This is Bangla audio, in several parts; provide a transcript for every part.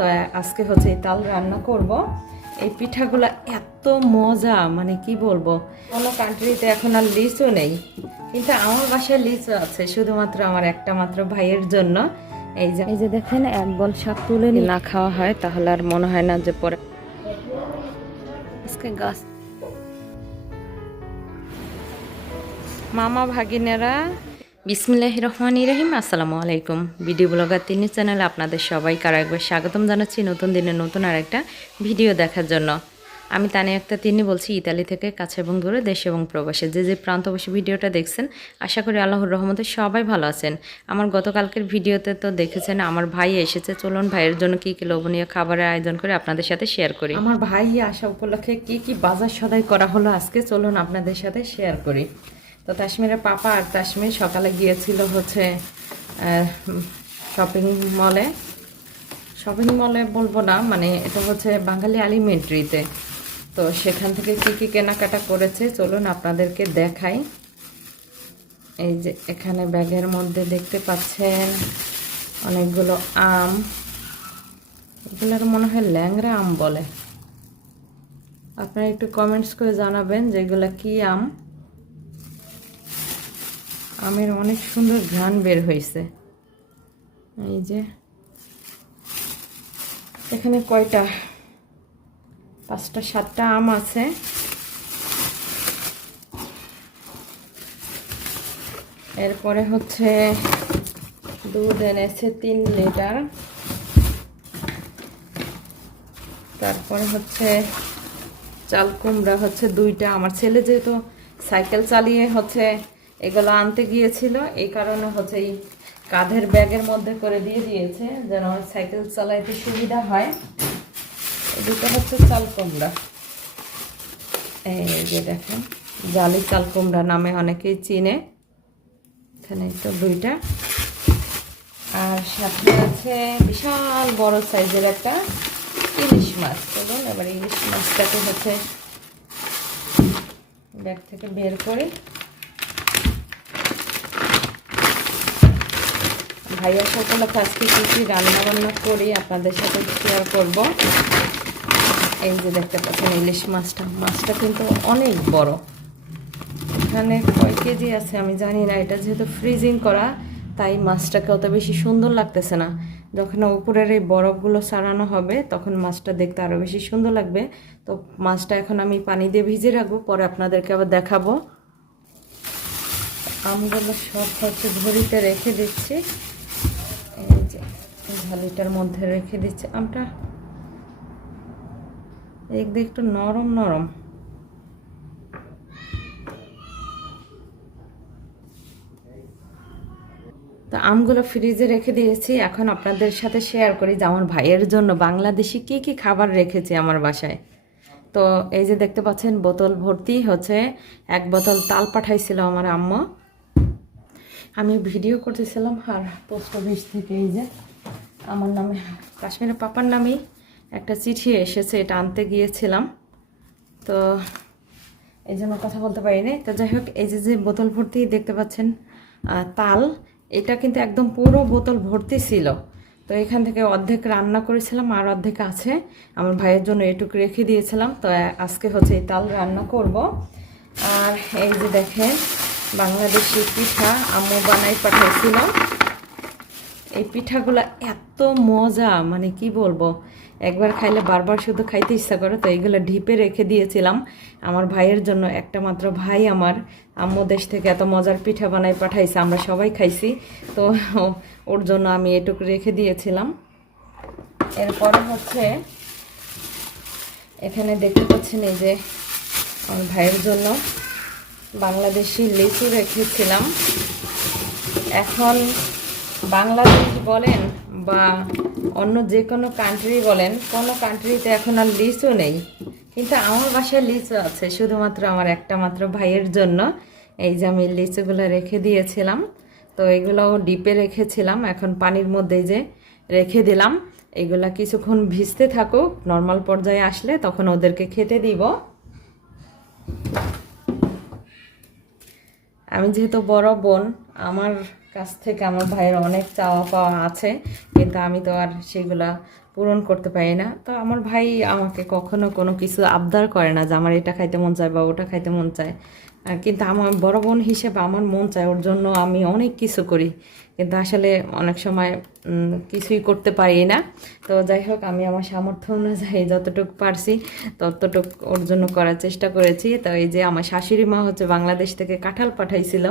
তো আজকে হচ্ছে এই তাল রান্না করব। এই পিঠাগুলো এত মজা মানে কি বলব? কোনো কান্ট্রিতে এখন আর লিচু নেই। কিন্তু আমার বাসায় লিচু আছে শুধুমাত্র আমার একটা মাত্র ভাইয়ের জন্য। এই যে এই যে দেখেন এক বল শাক তুলে না খাওয়া হয় তাহলে আর মনে হয় না যে পরে আজকে গাছ মামা ভাগিনেরা বিসমিল্লাহ রহমান রহিম আসসালামু আলাইকুম। ভিডিও ব্লগার তিনি চ্যানেলে আপনাদের সবাইকে আর একবার স্বাগতম জানাচ্ছি নতুন দিনে নতুন আর একটা ভিডিও দেখার জন্য। আমি তানে একটা তিনি বলছি, ইতালি থেকে কাছে এবং দূরে দেশ এবং প্রবাসে। যে যে প্রান্ত বসে ভিডিওটা দেখছেন, আশা করি আল্লাহর রহমতে সবাই ভালো আছেন। আমার গতকালকের ভিডিওতে তো দেখেছেন, আমার ভাই এসেছে। চলুন, ভাইয়ের জন্য কী কী লোভনীয় খাবারের আয়োজন করে আপনাদের সাথে শেয়ার করি। আমার ভাই আসা উপলক্ষে কি কি বাজার সদাই করা হলো আজকে, চলুন আপনাদের সাথে শেয়ার করি। তো কাশ্মীরের পাপা আর কাশ্মীর সকালে গিয়েছিল হচ্ছে শপিং মলে শপিং মলে বলব না মানে এটা হচ্ছে বাঙালি আলিমেন্ট্রিতে তো। সেখান থেকে কি কি কেনাকাটা করেছে, চলুন আপনাদেরকে দেখাই। এই যে এখানে ব্যাগের মধ্যে দেখতে পাচ্ছেন অনেকগুলো আম। এগুলোর মনে হয় ল্যাংরা আম বলে। আপনারা একটু কমেন্টস করে জানাবেন যে এগুলো কী আম। আমের অনেক সুন্দর ঘ্রাণ বের হয়েছে। এই যে, এখানে কয়টা? পাঁচটা, সাতটা আম আছে। এরপরে হচ্ছে দুধ এনেছে তিন লিটার। তারপরে হচ্ছে চাল কুমড়া হচ্ছে দুইটা। আমার ছেলে যেহেতু সাইকেল চালিয়ে হচ্ছে এগুলো আনতে গিয়েছিল। এই কারণে হচ্ছে এই কাঁধের ব্যাগের মধ্যে করে দিয়ে দিয়েছে, যেন আমার সাইকেল চালাইতে সুবিধা হয়। দুটো হচ্ছে চাল কুমড়া এই যে দেখেন, জালি চাল কুমড়া নামে অনেকেই চিনে। এখানে তো দুইটা। আর সাথে আছে বিশাল বড় সাইজের একটা ইলিশ মাছ। চলুন এবার ইলিশ মাছটাকে হচ্ছে ব্যাগ থেকে বের করে ভাইয়ার সকলে আজকে কী কী রান্না বান্না করি আপনাদের সাথে শেয়ার করব। এই যে দেখতে পাচ্ছেন ইলিশ মাছটা। মাছটা কিন্তু অনেক বড়। এখানে কয় কেজি আছে আমি জানি না, এটা যেহেতু ফ্রিজিং করা, তাই মাছটাকে অত বেশি সুন্দর লাগতেছে না। যখন উপরের এই বরফগুলো সারানো হবে, তখন মাছটা দেখতে আরও বেশি সুন্দর লাগবে। তো মাছটা এখন আমি পানি দিয়ে ভিজে রাখব, পরে আপনাদেরকে আবার দেখাবো। আমগুলো সব হচ্ছে ঘড়িতে রেখে দিচ্ছি। ঝালিটার মধ্যে রেখে দিচ্ছে আমটা। একদিকে একটু নরম নরম। তো আমগুলো ফ্রিজে রেখে দিয়েছি। এখন আপনাদের সাথে শেয়ার করি যে আমার ভাইয়ের জন্য। বাংলাদেশি কি কি খাবার রেখেছি আমার বাসায়? তো এই যে দেখতে পাচ্ছেন, বোতল ভর্তি হচ্ছে। এক বোতল তাল পাঠাইছিল আমার আম্মা। আমি ভিডিও করতেছিলাম আর পোস্ট অফিস থেকে এই যে আমার নামে কাশ্মীরের পাপার নামেই একটা চিঠি এসেছে, এটা আনতে গিয়েছিলাম। তো এই জন্য কথা বলতে পারিনি। তো যাই হোক, এই যে যে বোতল ভর্তি দেখতে পাচ্ছেন তাল, এটা কিন্তু একদম পুরো বোতল ভর্তি ছিল। তো এখান থেকে অর্ধেক রান্না করেছিলাম, আর অর্ধেক আছে। আমার ভাইয়ের জন্য এটুকু রেখে দিয়েছিলাম। তো আজকে হচ্ছে এই তাল রান্না করব। আর এই যে দেখেন, বাংলাদেশি পিঠা আম্মু বানাই পাঠাইছিল। এই পিঠাগুলো এত মজা মানে কি বলব? একবার খাইলে বারবার শুধু খাইতে ইচ্ছা করে, তো এইগুলো ঢিপে রেখে দিয়েছিলাম। আমার ভাইয়ের জন্য একটা মাত্র ভাই আমার, আম্মু দেশ থেকে এত মজার পিঠা বানাই পাঠাইছে, আমরা সবাই খাইছি। তো ওর জন্য আমি এটুকু রেখে দিয়েছিলাম। এরপরে হচ্ছে, এখানে দেখতে পাচ্ছেন এই যে আমার ভাইয়ের জন্য বাংলাদেশি লিচু রেখেছিলাম। এখন বাংলাদেশ বলেন বা অন্য যে কোনো কান্ট্রি বলেন, কোনো কান্ট্রিতে এখন আর লিচু নেই। কিন্তু আমার বাসায় লিচু আছে, শুধুমাত্র আমার একটা মাত্র ভাইয়ের জন্য। এই যে আমি লিচুগুলো রেখে দিয়েছিলাম, তো এগুলোও ডিপে রেখেছিলাম। এখন পানির মধ্যে যে রেখে দিলাম, এগুলা কিছুক্ষণ ভিজতে থাকুক নর্মাল পর্যায়ে আসলে তখন ওদেরকে খেতে দিব। আমি যেহেতু বড় বোন, আমার কাছ থেকে আমার ভাইয়ের অনেক চাওয়া পাওয়া আছে, কিন্তু আমি তো আর সেগুলা পূরণ করতে পারি না। তো আমার ভাই আমাকে কখনো কোনো কিছু আবদার করে না যে আমার এটা খাইতে মন চায় বা ওটা খাইতে মন চায়। কিন্তু আমার বড় বোন হিসেবে আমার মন চায়, ওর জন্য আমি অনেক কিছু করি। কিন্তু আসলে অনেক সময় কিছুই করতে পারি না। তো যাই হোক, আমি আমার সামর্থ্য অনুযায়ী যতটুকু পারছি, ততটুকু ওর জন্য করার চেষ্টা করেছি। তো এই যে আমার শাশুড়ি মা হচ্ছে বাংলাদেশ থেকে কাঁঠাল পাঠাইছিল,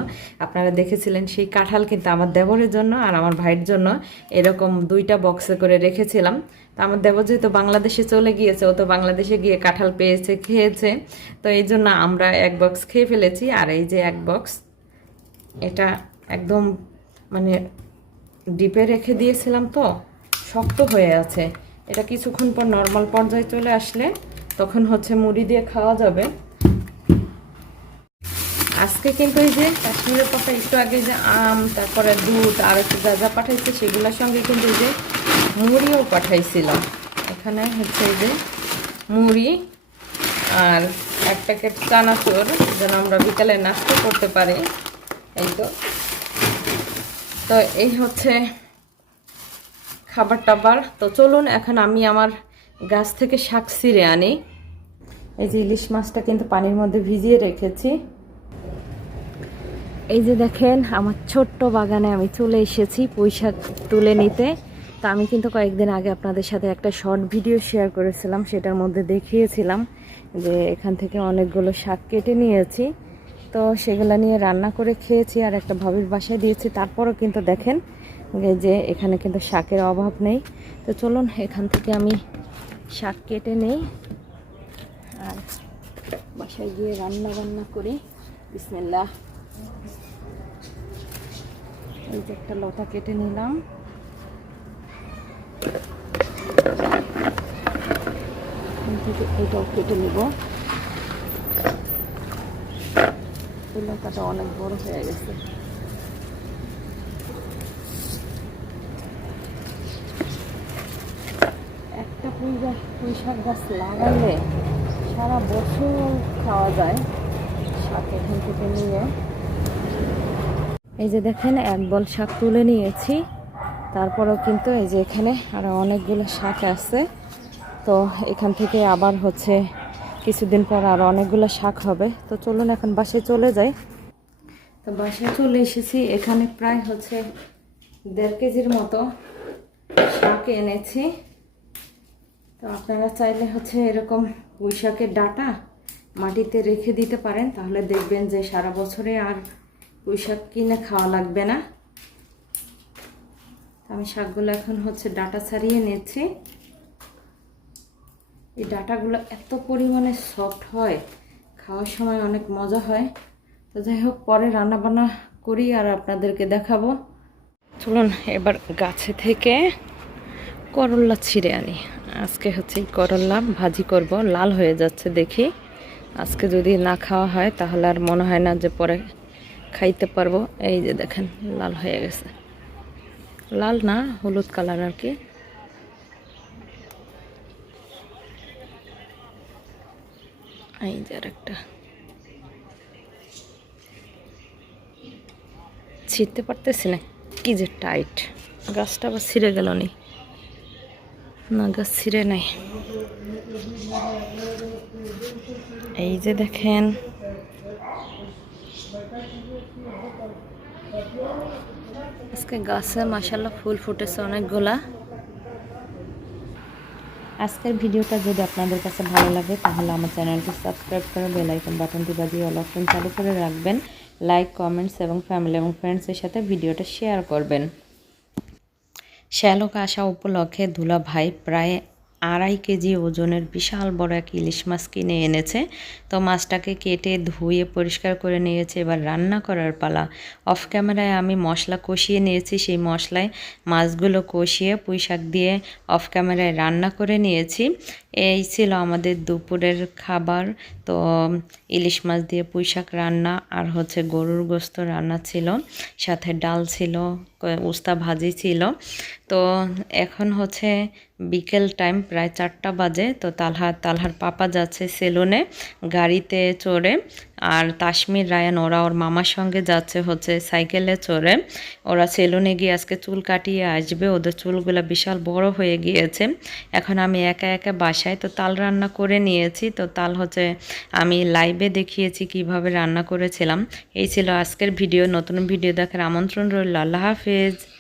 আপনারা দেখেছিলেন সেই কাঁঠাল কিন্তু আমার দেবরের জন্য আর আমার ভাইয়ের জন্য এরকম দুইটা বক্সে করে রেখেছিলাম। তো আমার দেবর যেহেতু বাংলাদেশে চলে গিয়েছে, ও তো বাংলাদেশে গিয়ে কাঁঠাল পেয়েছে, খেয়েছে। তো এই জন্য আমরা এক বক্স খেয়ে ফেলেছি আর এই যে এক বক্স এটা একদম মানে ডিপে রেখে দিয়েছিলাম তো, শক্ত হয়ে আছে। এটা কিছুক্ষণ পর নর্মাল পর্যায়ে চলে আসলে তখন হচ্ছে মুড়ি দিয়ে খাওয়া যাবে। আজকে কিন্তু এই যে কাশ্মীরের পাতা একটু আগে যে আম, তারপরে দুধ, আর একটু যা যা পাঠাইছে সেগুলোর সঙ্গে কিন্তু এই যে মুড়িও পাঠাইছিল এখানে হচ্ছে এই যে মুড়ি আর এক প্যাকেট চানাচুর যেন আমরা বিকালে নাস্তা করতে পারি। এই তো। তো এই হচ্ছে খাবার টাবার তো চলুন, এখন আমি আমার গাছ থেকে শাক ছিঁড়ে আনি। এই যে ইলিশ মাছটা কিন্তু পানির মধ্যে ভিজিয়ে রেখেছি। এই যে দেখেন, আমার ছোট্ট বাগানে আমি চলে এসেছি শাক তুলে নিতে। তা আমি কিন্তু কয়েকদিন আগে আপনাদের সাথে একটা শর্ট ভিডিও শেয়ার করেছিলাম, সেটার মধ্যে দেখিয়েছিলাম। যে এখান থেকে অনেকগুলো শাক কেটে নিয়েছি। তো সেগুলো নিয়ে রান্না করে খেয়েছি আর একটা ভাবির বাসায় দিয়েছি। তারপরও কিন্তু দেখেন যে এখানে কিন্তু শাকের অভাব নেই। তো চলুন, এখান থেকে আমি শাক কেটে নেই আর বাসায় গিয়ে রান্না বান্না করি। বিসমিল্লাহ। এই যে একটা লতা কেটে নিলাম এখান থেকে এটাও কেটে নিব। এই অনেক বড় হয়ে গেছে। একটা পুঁই গাছ, পুঁই শাক গাছ লাগালে সারা বছর খাওয়া যায়, শাক এখান থেকে নিয়ে। এই যে দেখেন, এক বল শাক তুলে নিয়েছি। তারপরেও কিন্তু এই যে এখানে আরও অনেকগুলো শাক আছে। তো এখান থেকে আবার হচ্ছে কিছুদিন পর আরও অনেকগুলো শাক হবে। তো চলুন এখন বাসায় চলে যাই। তো বাসায় চলে এসেছি। এখানে প্রায় হচ্ছে দেড় কেজির মতো শাক এনেছি। তো আপনারা চাইলে হচ্ছে এরকম পুঁই শাকের ডাটা মাটিতে রেখে দিতে পারেন। তাহলে দেখবেন যে সারা বছরে আর পুঁই শাক কিনে খাওয়া লাগবে না। আমি শাকগুলো এখন হচ্ছে ডাটা ছাড়িয়ে নিচ্ছি। এই ডাটাগুলো এত পরিমাণে সফট হয়, খাওয়ার সময় অনেক মজা হয়। তো যাই হোক, পরে রান্না বান্না করি আর আপনাদেরকে দেখাবো। চলুন এবার গাছে থেকে করল্লা ছিঁড়ে আনি। আজকে হচ্ছে করল্লা ভাজি করব, লাল হয়ে যাচ্ছে দেখি। আজকে যদি না খাওয়া হয়, তাহলে আর মনে হয় না যে পরে খাইতে পারব। এই যে দেখেন, লাল হয়ে গেছে। লাল না, হলুদ কালার আর কি। এই যে একটা ছিঁড়তে পারতেছি না, কি যে টাইট গাছটা আবার ছিঁড়ে গেল নি। না, গাছ ছিঁড়ে নাই। এই যে দেখেন। আজকে গাছে মাসাল্লাহ ফুল ফুটেছে অনেকগুলা। আজকের ভিডিওটা যদি আপনাদের কাছে ভালো লাগে, তাহলে আমার চ্যানেলটি সাবস্ক্রাইব করে বেলাইকন বাটনটি বাজিয়ে অল অপশন চালু করে রাখবেন। লাইক কমেন্টস এবং ফ্যামিলি এবং ফ্রেন্ডসের সাথে ভিডিওটা শেয়ার করবেন। শ্যালক আসা উপলক্ষে দুলা ভাই প্রায় আড়াই কেজি ওজনের বিশাল বড় এক ইলিশ মাছ কিনে এনেছে। তো মাছটাকে কেটে ধুয়ে পরিষ্কার করে নিয়েছে। এবার রান্না করার পালা। অফ ক্যামেরায় আমি মশলা কষিয়ে নিয়েছি। সেই মশলায় মাছগুলো কষিয়ে পুঁই শাক দিয়ে অফ ক্যামেরায় রান্না করে নিয়েছি। এই ছিল আমাদের দুপুরের খাবার। তো ইলিশ মাছ দিয়ে পুঁই শাক রান্না আর হচ্ছে গরুর গোস্ত রান্না ছিল। সাথে ডাল ছিল উস্তা ভাজি ছিল। তো, এখন হচ্ছে বিকেল টাইম, প্রায় চারটা বাজে। তো তালহা, তালহার পাপা যাচ্ছে সেলুনে গাড়িতে চড়ে। আর তাসমির, রায়ান, ওরা ওর মামার সঙ্গে যাচ্ছে হচ্ছে সাইকেলে চড়ে। ওরা সেলুনে গিয়ে আজকে চুল কাটিয়ে আসবে। ওদের চুলগুলো বিশাল বড় হয়ে গিয়েছে। এখন আমি একা একা বাসায় তো তাল রান্না করে নিয়েছি। তো তাল হচ্ছে আমি লাইভে দেখিয়েছি কীভাবে রান্না করেছিলাম। এই ছিল আজকের ভিডিও। নতুন ভিডিও দেখার আমন্ত্রণ রইল। আল্লাহ হাফেজ।